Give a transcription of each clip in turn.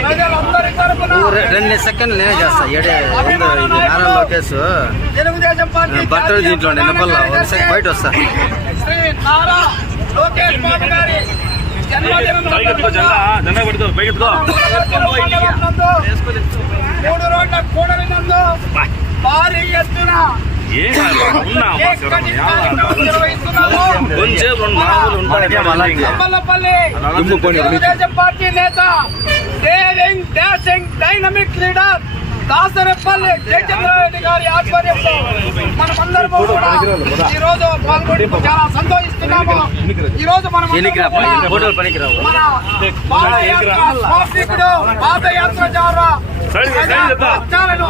ప్రజలందరి తరపున రెండు సెకండ్లు నేనే చేస్తా. ఏడే నారా లోకేష్ తెలుగుదేశం పార్టీ బట్టలు దీంట్లో నిన్నపల్ల ప్రధాన ఒక సెకండ్ బయట వస్తా. శ్రీ నారా లోకేష్ బాబు గారి జన్మదినం జెండా పెడుతూ పైకెత్తుకో మూడు రోడ్ల కూడలి నందు భారీ ఎత్తున ఏం తెలుగుదేశం పార్టీ నేత daring dashing dynamic leader Dasarapalli Jayachandra Reddy గారి ఆధ్వర్యంలో మనమందరం కూడా ఈ రోజు పాల్గొని చాలా సంతోషిస్తున్నాము. ఈ రోజు మనం మన పాదయాత్ర స్వామికుడు పాదయాత్ర ద్వారా. ప్రజలను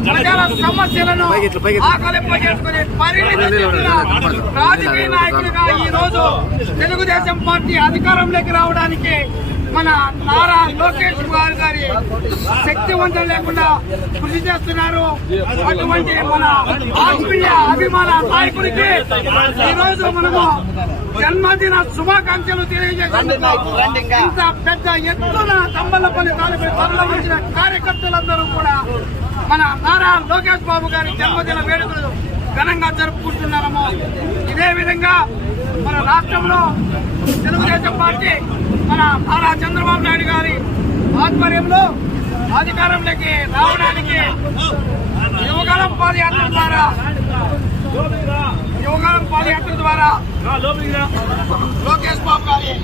ప్రజల సమస్యలను రాజకీయ నాయకులుగా ఈ రోజు తెలుగుదేశం పార్టీ అధికారంలోకి రావడానికి మన నారా లోకేష్ గారు గారి శక్తివంతం లేకుండా కృషి చేస్తున్నారు. అటువంటి మన ఆత్మీయ అభిమాన నాయకుడికి ఈ రోజు మనము జన్మదిన శుభాకాంక్షలు తెలియజేసేందుకు ఇంత పెద్ద ఎత్తున తమ్మలపల్లి తాలూకు తరలి వచ్చిన కార్యకర్తలందరూ కూడా మన నారా లోకేష్ బాబు గారి జన్మదిన వేడుకలు ఘనంగా జరుపుకుంటున్నాము ఇదే విధంగా మన రాష్ట్రంలో తెలుగుదేశం పార్టీ మన నారా చంద్రబాబు నాయుడు గారి ఆధ్వర్యంలో అధికారంలోకి రావడానికి యువగలం పాదయాత్ర ద్వారా యువగలం పాదయాత్ర ద్వారా లోకేష్ బాబు గారి